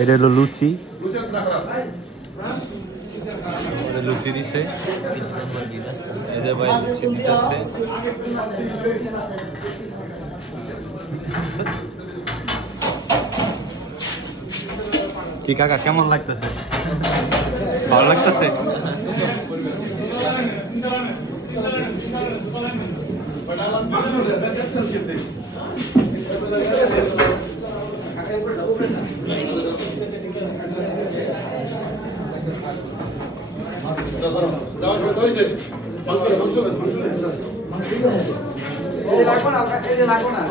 এটা হলো লুচি, লুচি দিছে, এদের ভাই লুচি দিতেছে। কি কাকা কেমন লাগতেছে? ভালো লাগতেছে? লাগো না